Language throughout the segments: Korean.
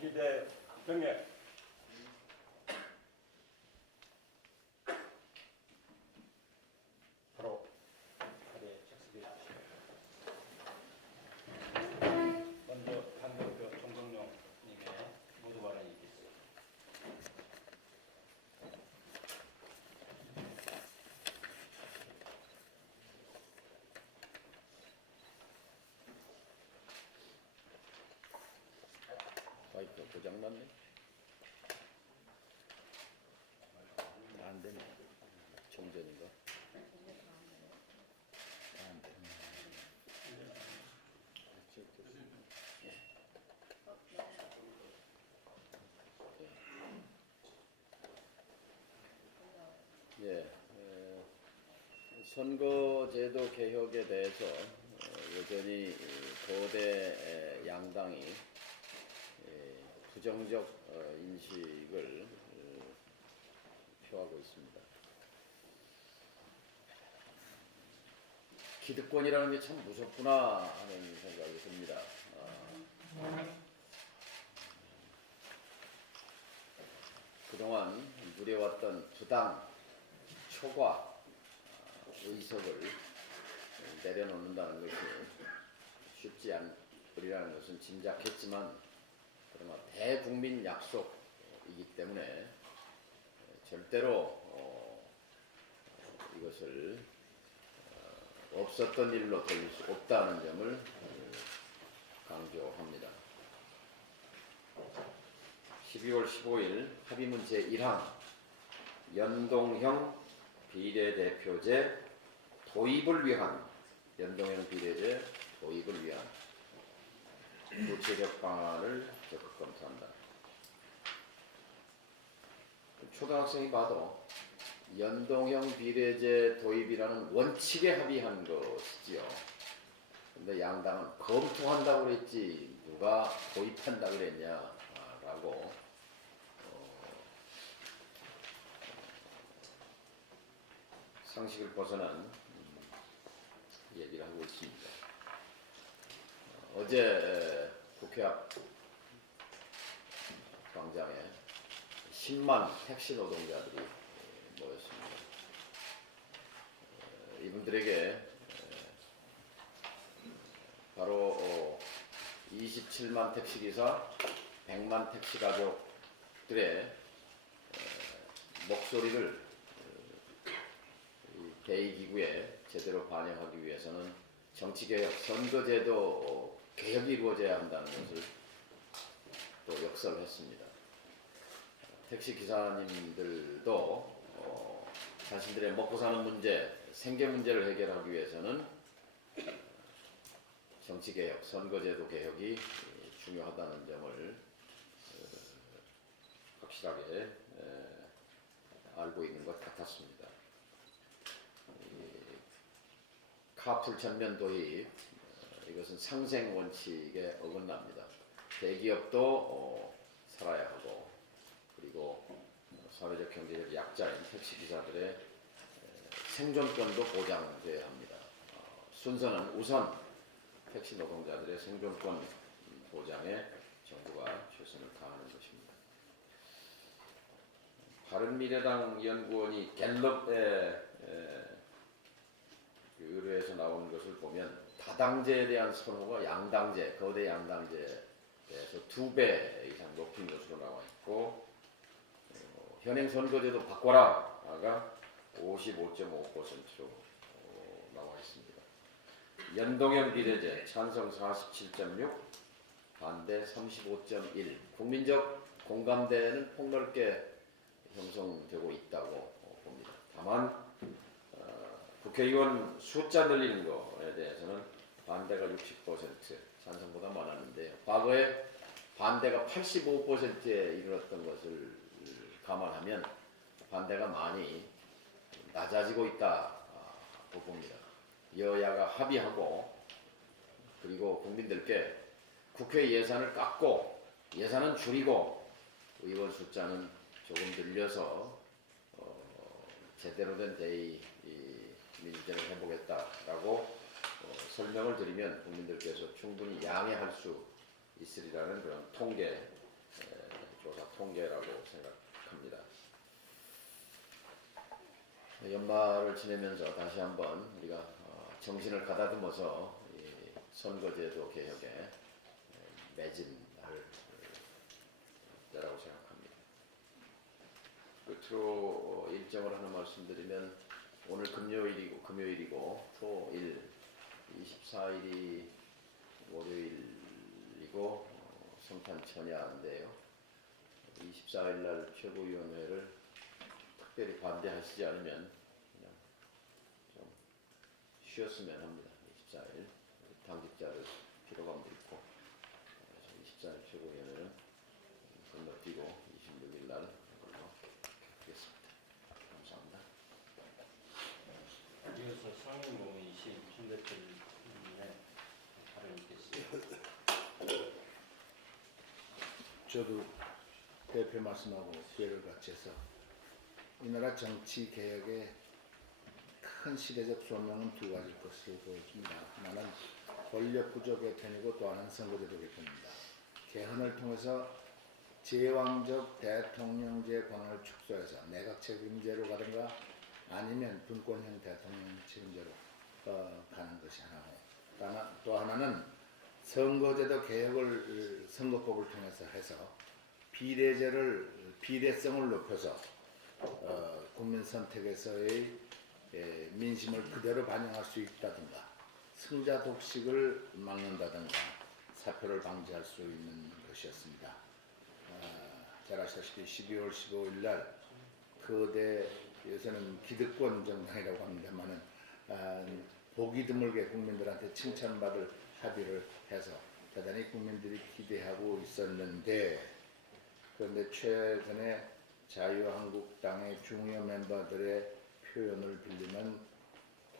기대 경례. 바로 자리에 착석해 주시죠. 먼저 한국교 정성용님의 모두 발언이 있겠습니다. 마이크 고장났네. 안 되네. 종전인가? 안 돼. 예, 선거제도 개혁에 대해서 여전히 거대 양당이 부정적 인식을 표하고 있습니다. 기득권이라는 게 참 무섭구나 하는 생각이 듭니다. 그동안 누려왔던 부당, 초과 의석을 내려놓는다는 것이 쉽지 않으리라는 것은 짐작했지만, 그러나 대국민 약속이기 때문에 절대로 이것을 없었던 일로 돌릴 수 없다는 점을 강조합니다. 12월 15일 합의문 제1항 연동형 비례대표제 도입을 위한 구체적 방안을 적극 검토한다. 초등학생이 봐도 연동형 비례제 도입이라는 원칙에 합의한 것이지요. 근데 양당은 검토한다고 그랬지 누가 도입한다고 그랬냐라고 상식을 벗어난 얘기를 하고 있습니다. 어제 국회 앞 광장에 10만 택시 노동자들이 모였습니다. 이분들에게 바로 27만 택시기사, 100만 택시 가족들의 목소리를 대의기구에 제대로 반영하기 위해서는 정치개혁, 선거제도 개혁이 이루어져야 한다는 것을 또 역설했습니다. 택시기사님들도 자신들의 먹고 사는 문제, 생계 문제를 해결하기 위해서는 정치개혁, 선거제도 개혁이 중요하다는 점을 확실하게 알고 있는 것 같았습니다. 카풀 전면 도입, 이것은 상생 원칙에 어긋납니다. 대기업도 살아야 하고, 그리고 사회적 경제적 약자인 택시기사들의 생존권도 보장돼야 합니다. 순서는 우선 택시 노동자들의 생존권 보장에 정부가 최선을 다하는 것입니다. 바른미래당 연구원이 갤럽에 의뢰에서 나오는 것을 보면 다당제에 대한 선호가 양당제, 거대 양당제에서 2배 이상 높은 것으로 나와 있고, 현행 선거제도 바꿔라가 55.5%로 나와 있습니다. 연동형 비례제 찬성 47.6, 반대 35.1. 국민적 공감대는 폭넓게 형성되고 있다고 봅니다. 다만 국회의원 숫자 늘리는 것에 대해서는 반대가 60%, 찬성보다 많았는데요. 과거에 반대가 85%에 이르렀던 것을 감안하면 반대가 많이 낮아지고 있다고 봅니다. 여야가 합의하고, 그리고 국민들께 국회 예산을 깎고 예산은 줄이고 의원 숫자는 조금 늘려서 제대로 된 대의 민주제를 해보겠다라고 설명을 드리면 국민들께서 충분히 양해할 수 있으리라는 그런 통계 설문조사 통계라고 생각합니다. 연말을 지내면서 다시 한번 우리가 정신을 가다듬어서 이 선거제도 개혁에 매진 할 때라고 생각합니다. 끝으로 일정을 하나 말씀드리면 오늘 금요일이고 토일 24일이 월요일이고 성탄 천야인데요. 24일 날 최고위원회를 특별히 반대하시지 않으면 그냥 좀 쉬었으면 합니다. 24일 당직자를 피로감도 있고 24일 최고위원회는 건너뛰고 26일 날 이걸로 하겠습니다. 감사합니다. 이어서 상임고문이신 김 대표님의 발언이 있겠습니다. 저도 대표 말씀하고 기회를 같이 해서 이 나라 정치 개혁의 큰 시대적 소명은 두 가지일 것으로 보여집니다. 하나는 권력 구조 개편이고 또 하나는 선거제도 개편입니다. 개헌을 통해서 제왕적 대통령제 권한을 축소해서 내각 책임제로 가든가 아니면 분권형 대통령 책임제로 가는 것이 하나고, 또 하나는 선거제도 개혁을 선거법을 통해서 해서 비례성을 높여서 국민 선택에서의 민심을 그대로 반영할 수 있다든가 승자 독식을 막는다든가 사표를 방지할 수 있는 것이었습니다. 잘 아시다시피 12월 15일 날 거대 요새는 기득권 정당이라고 합니다만은 보기 드물게 국민들한테 칭찬받을 합의를 해서 대단히 국민들이 기대하고 있었는데, 그런데 최근에 자유한국당의 중요 멤버들의 표현을 빌리면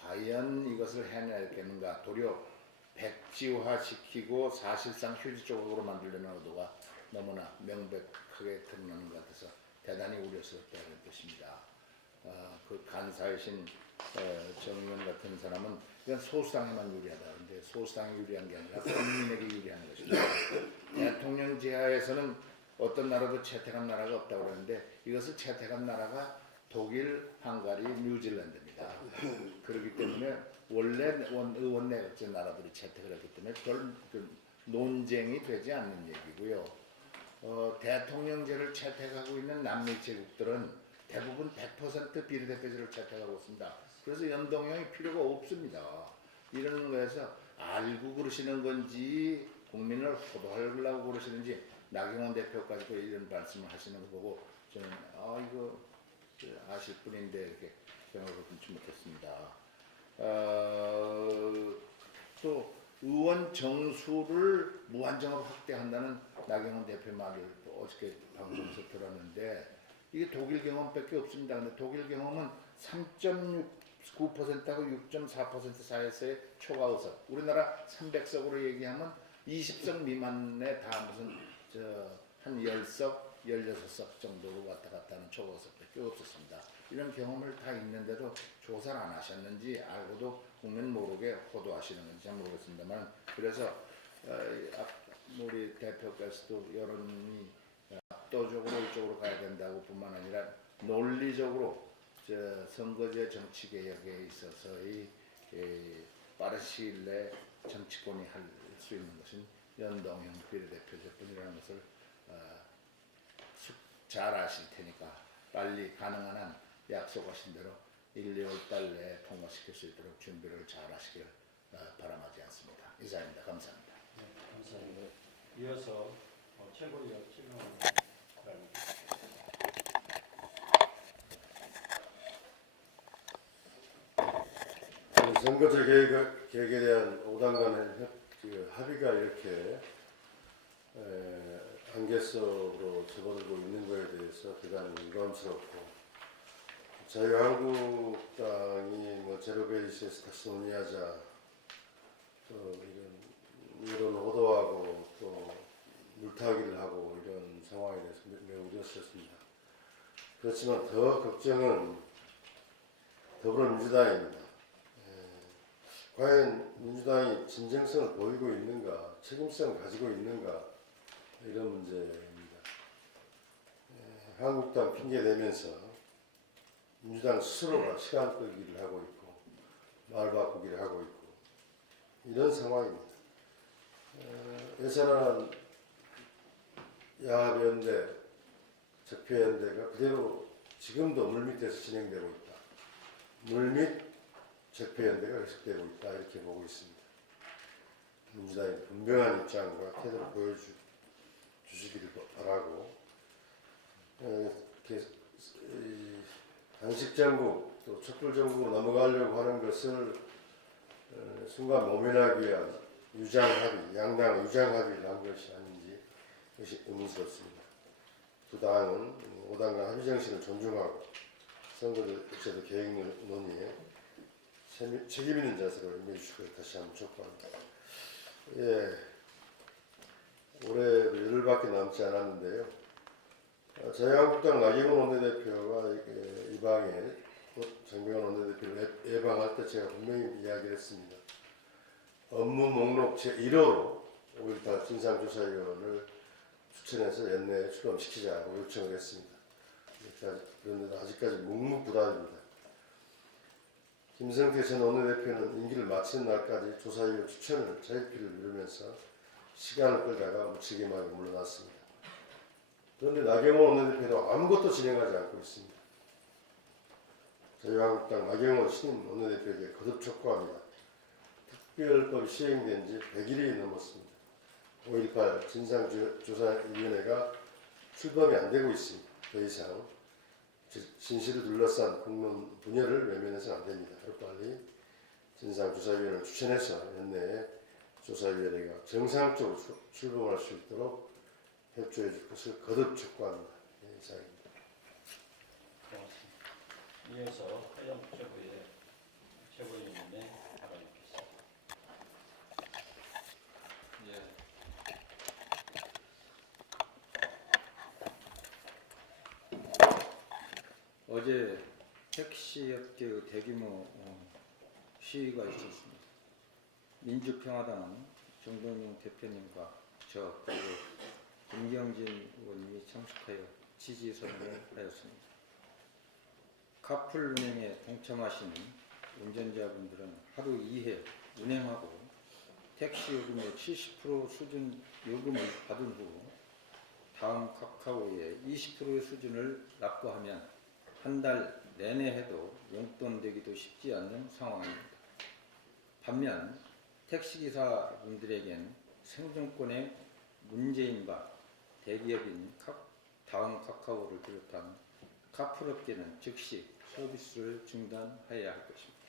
과연 이것을 해내겠는가, 도리어 백지화시키고 사실상 휴지 조각으로 만들려는 의도가 너무나 명백하게 드러나는 것 같아서 대단히 우려스럽다는 뜻입니다. 그 간사이신 정의원 같은 사람은 이건 소수당에만 유리하다. 근데 소수당이 유리한 게 아니라 국민에게 유리한 것입니다. 대통령 제하에서는 어떤 나라도 채택한 나라가 없다고 그러는데 이것을 채택한 나라가 독일, 헝가리, 뉴질랜드입니다. 그렇기 때문에 원래 의원 내각제 나라들이 채택을 했기 때문에 별 논쟁이 되지 않는 얘기고요. 대통령제를 채택하고 있는 남미 제국들은 대부분 100% 비례대표제를 채택하고 있습니다. 그래서 연동형이 필요가 없습니다. 이런 거에서 알고 그러시는 건지 국민을 호도하려고 그러시는지 나경원 대표까지도 이런 말씀을 하시는 거 보고 저는 이거 아실 뿐인데 이렇게 생각을 끊지 못했습니다. 또 의원 정수를 무한정으로 확대한다는 나경원 대표 말을 또 어저께 방송에서 들었는데 이게 독일 경험밖에 없습니다. 근데 독일 경험은 3.9%하고 6.4% 사이에서의 초과 의석. 우리나라 300석으로 얘기하면 20석 미만에 다 무슨 한 10석, 16석 정도로 왔다 갔다 하는 초과 의석밖에 없었습니다. 이런 경험을 다 있는데도 조사를 안 하셨는지 알고도 국민 모르게 호도하시는 건지 잘 모르겠습니다만, 그래서 우리 대표께서도 여론이 압도적으로 이쪽으로 가야 된다고 뿐만 아니라 논리적으로 선거제 정치개혁에 있어서의 빠른 시일 내에 정치권이 할 수 있는 것은 연동형 비례대표제뿐이라는 것을 잘 아실 테니까 빨리 가능한 한 약속하신 대로 1, 2월 달 내에 통과시킬 수 있도록 준비를 잘 하시길 바람하지 않습니다. 이상입니다. 감사합니다. 네, 감사합니다. 이어서 최고위원 최명훈 발언. 선거제 개혁에 대한 5당 간의 합의가 이렇게 한계석으로 접어들고 있는 것에 대해서 대단히 유감스럽고, 자유한국당이 제로베이스에서 다시 논의하자 또 이런 호도하고 또 물타기를 하고 이런 상황에 대해서 매우 우려스럽습니다. 그렇지만 더 걱정은 더불어민주당입니다. 과연 민주당이 진정성을 보이고 있는가, 책임성을 가지고 있는가, 이런 문제입니다. 한국당 핑계 대면서 민주당 스스로가 시간 끌기를 하고 있고 말 바꾸기를 하고 있고 이런 상황입니다. 예산안 야합연대, 적폐연대가 그대로 지금도 물밑에서 진행되고 있다. 물밑 적폐연대가 계속되고 있다. 이렇게 보고 있습니다. 민주당이 분명한 입장과 태도를 보여주시기를 바라고 단식정국 또 촛불정국으로 넘어가려고 하는 것을 순간 모면하기 위한 유장합의, 양당 유장합의를 한 것이 아닌지 그것이 의문스럽습니다. 두 당은 5당 간 합의 정신을 존중하고 선거제도 계획 논의에 책임 있는 자세로 임해 주시고 다시 한번 촉구합니다. 예, 올해 열흘밖에 남지 않았는데요. 자유한국당 나경원 원내대표가 이방에 정병환 원내대표를 예방할 때 제가 분명히 이야기를 했습니다. 업무 목록 제1호로 5.18 진상조사위원을 추천해서 연내에 출범시키자고 요청을 했습니다. 그런데 아직까지 묵묵부답입니다. 김성태 전 원내대표는 임기를 마치는 날까지 조사위원 추천을 자기피를 미루면서 시간을 끌다가 무책임하게 물러났습니다. 그런데 나경원 원내대표도 아무것도 진행하지 않고 있습니다. 자유한국당 나경원 신임 원내대표에게 거듭 촉구합니다. 특별법이 시행된 지 100일이 넘었습니다. 5.18 진상조사위원회가 출범이 안 되고 있습니다. 더 이상 진실을 둘러싼 국론 분열을 외면해서는 안 됩니다. 하루빨리 진상조사위원회를 추천해서 연내에 조사위원회가 정상적으로 출범할 수 있도록 협조해 줄 것을 거듭 촉구합니다. 네, 이상입니다. 고맙습니다. 이어서 하영국 최고위원님의 발언 있겠습니다. 어제 택시업계의 대규모 시위가 있었습니다. 민주평화당 정동영 대표님과 저 그리고 김경진 의원님이 참석하여 지지 선언을 하였습니다. 카풀 운행에 동참하시는 운전자분들은 하루 2회 운행하고 택시 요금의 70% 수준 요금을 받은 후 다음 카카오에 20%의 수준을 납부하면 한 달 내내 해도 용돈 되기도 쉽지 않는 상황입니다. 반면 택시기사분들에겐 생존권의 문제인 바 대기업인 다음 카카오를 비롯한 카풀업계는 즉시 서비스를 중단해야 할 것입니다.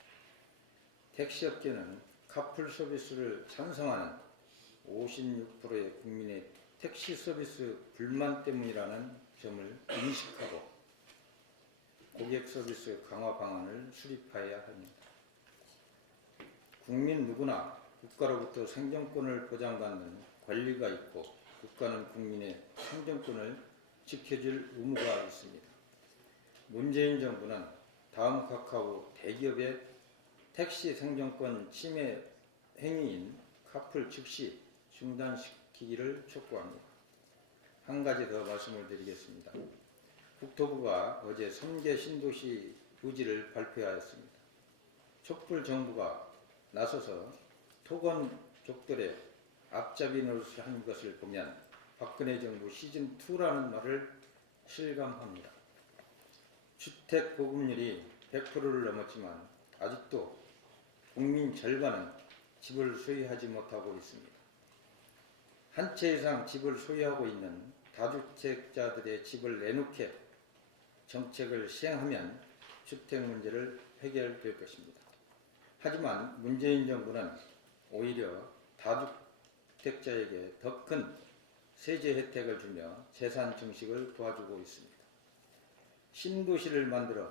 택시업계는 카풀 서비스를 찬성하는 56%의 국민의 택시 서비스 불만 때문이라는 점을 인식하고 고객 서비스 강화 방안을 수립해야 합니다. 국민 누구나 국가로부터 생존권을 보장받는 권리가 있고 국가는 국민의 생존권을 지켜줄 의무가 있습니다. 문재인 정부는 다음 카카오 대기업의 택시 생존권 침해 행위인 카풀 즉시 중단시키기를 촉구합니다. 한 가지 더 말씀을 드리겠습니다. 국토부가 어제 3개 신도시 부지를 발표하였습니다. 촛불 정부가 나서서 토건족들의 앞잡이 노릇을 한 것을 보면 박근혜 정부 시즌2라는 말을 실감합니다. 주택 보급률이 100%를 넘었지만 아직도 국민 절반은 집을 소유하지 못하고 있습니다. 한 채 이상 집을 소유하고 있는 다주택자들의 집을 내놓게 정책을 시행하면 주택 문제를 해결될 것입니다. 하지만 문재인 정부는 오히려 다주택자에게 더 큰 세제 혜택을 주며 재산 증식을 도와주고 있습니다. 신도시를 만들어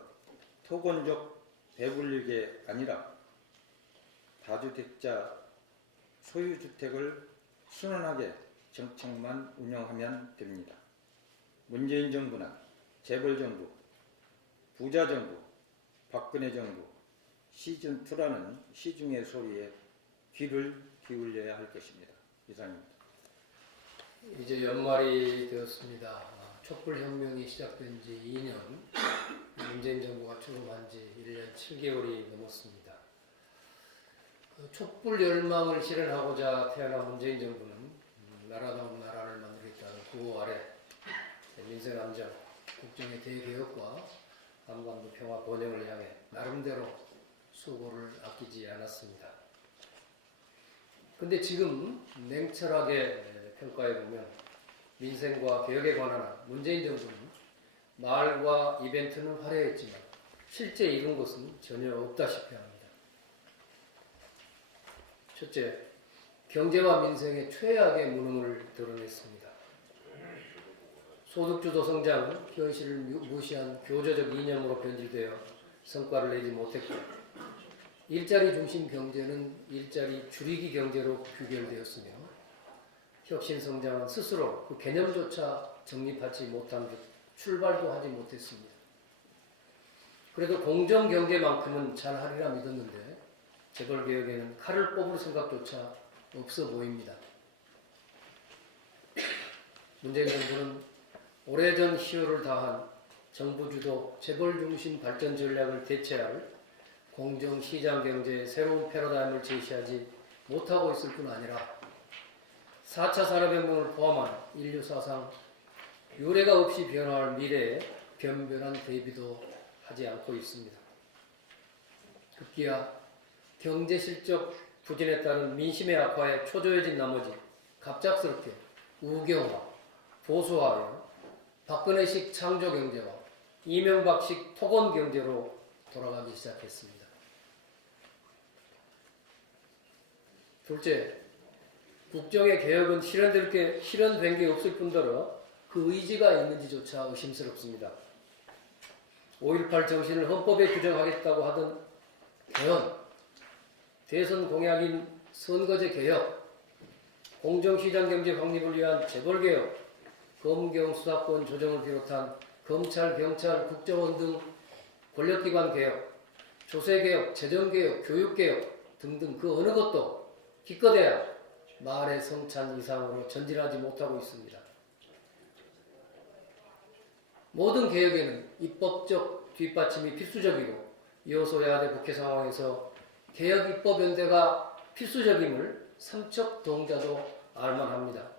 토건족 배불리게 아니라 다주택자 소유주택을 순환하게 정책만 운영하면 됩니다. 문재인 정부는 재벌정부, 부자정부, 박근혜 정부, 시즌2라는 시중의 소리에 귀를 기울여야 할 것입니다. 이상입니다. 이제 연말이 되었습니다. 촛불혁명이 시작된 지 2년, 문재인 정부가 출범한 지 1년 7개월이 넘었습니다. 그 촛불 열망을 실현하고자 태어난 문재인 정부는 나라다운 나라를 만들겠다는 구호 아래 민생 안정, 국정의 대개혁과 한반도 평화 번영을 향해 나름대로 수고를 아끼지 않았습니다. 근데 지금 냉철하게 평가해 보면 민생과 개혁에 관한 문재인 정부는 말과 이벤트는 화려했지만 실제 이룬 것은 전혀 없다시피 합니다. 첫째, 경제와 민생의 최악의 무능을 드러냈습니다. 소득주도 성장은 현실을 무시한 교조적 이념으로 변질되어 성과를 내지 못했고, 일자리 중심 경제는 일자리 줄이기 경제로 규결되었으며, 혁신 성장은 스스로 그 개념조차 정립하지 못한 듯 출발도 하지 못했습니다. 그래도 공정 경제만큼은 잘 하리라 믿었는데 재벌 개혁에는 칼을 뽑을 생각조차 없어 보입니다. 문재인 정부는 오래전 희열을 다한 정부 주도 재벌 중심 발전 전략을 대체할 공정 시장 경제의 새로운 패러다임을 제시하지 못하고 있을 뿐 아니라 4차 산업혁명을 포함한 인류 사상 유례가 없이 변화할 미래에 변변한 대비도 하지 않고 있습니다. 급기야 경제 실적 부진에 따른 민심의 악화에 초조해진 나머지 갑작스럽게 우경화, 보수화하여 박근혜식 창조경제와 이명박식 토건경제로 돌아가기 시작했습니다. 둘째, 국정의 개혁은 실현된 게 없을 뿐더러 그 의지가 있는지조차 의심스럽습니다. 5.18 정신을 헌법에 규정하겠다고 하던 개헌, 대선 공약인 선거제 개혁, 공정시장경제 확립을 위한 재벌개혁, 검경 수사권 조정을 비롯한 검찰, 경찰, 국정원 등 권력기관 개혁, 조세개혁, 재정개혁, 교육개혁 등등 그 어느 것도 기껏해야 말의 성찬 이상으로 전진하지 못하고 있습니다. 모든 개혁에는 입법적 뒷받침이 필수적이고 여소야대 국회 상황에서 개혁 입법연대가 필수적임을 삼척동자도 알만합니다.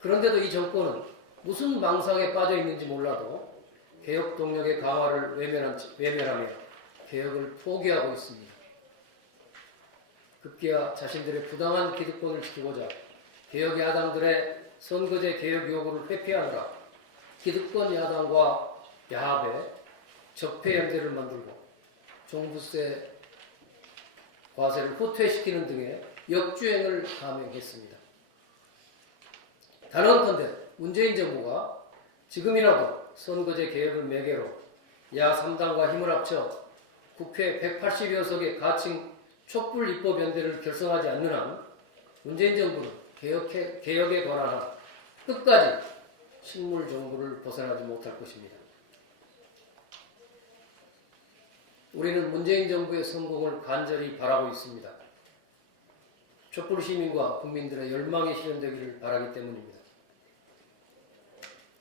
그런데도 이 정권은 무슨 망상에 빠져 있는지 몰라도 개혁 동력의 강화를 외면하며 개혁을 포기하고 있습니다. 급기야 자신들의 부당한 기득권을 지키고자 개혁 야당들의 선거제 개혁 요구를 회피하느라 기득권 야당과 야합에 적폐연대를 만들고 종부세 과세를 후퇴시키는 등의 역주행을 감행했습니다. 단언컨대 문재인 정부가 지금이라도 선거제 개혁을 매개로 야 3당과 힘을 합쳐 국회 180여 석의 가칭 촛불 입법연대를 결성하지 않는 한 문재인 정부는 개혁에 관한 끝까지 식물 정부를 벗어나지 못할 것입니다. 우리는 문재인 정부의 성공을 간절히 바라고 있습니다. 촛불 시민과 국민들의 열망이 실현되기를 바라기 때문입니다.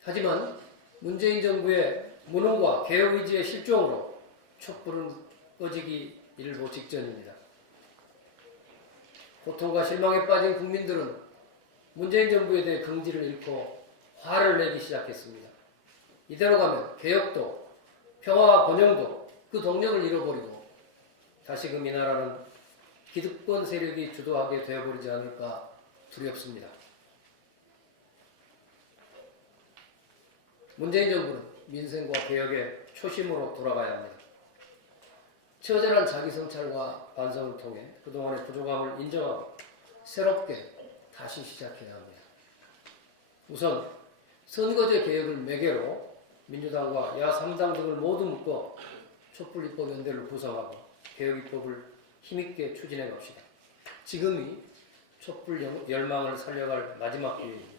하지만 문재인 정부의 무능과 개혁 의지의 실종으로 촛불은 꺼지기 일보 직전입니다. 고통과 실망에 빠진 국민들은 문재인 정부에 대해 긍지를 잃고 화를 내기 시작했습니다. 이대로 가면 개혁도 평화와 번영도 그 동력을 잃어버리고 다시금 이 나라는 기득권 세력이 주도하게 되어버리지 않을까 두렵습니다. 문재인 정부는 민생과 개혁의 초심으로 돌아가야 합니다. 처절한 자기 성찰과 반성을 통해 그동안의 부족함을 인정하고 새롭게 다시 시작해야 합니다. 우선 선거제 개혁을 매개로 민주당과 야3당 등을 모두 묶어 촛불 입법연대를 구성하고 개혁 입법을 힘있게 추진해 갑시다. 지금이 촛불 열망을 살려갈 마지막 기회입니다.